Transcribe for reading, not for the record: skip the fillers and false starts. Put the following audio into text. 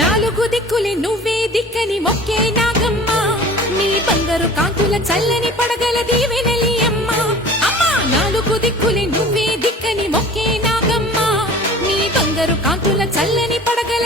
నాలుగు దిక్కులే నువ్వే దిక్కని మొక్కే నాగమ్మ నీ బంగారు కాంతుల చల్లని పడగల దీవెనలి అమ్మ అమ్మా నాలుగు దిక్కులే నువ్వే దిక్కని మొక్కే నాగమ్మ నీ బంగారు కాంతుల చల్లని పడగల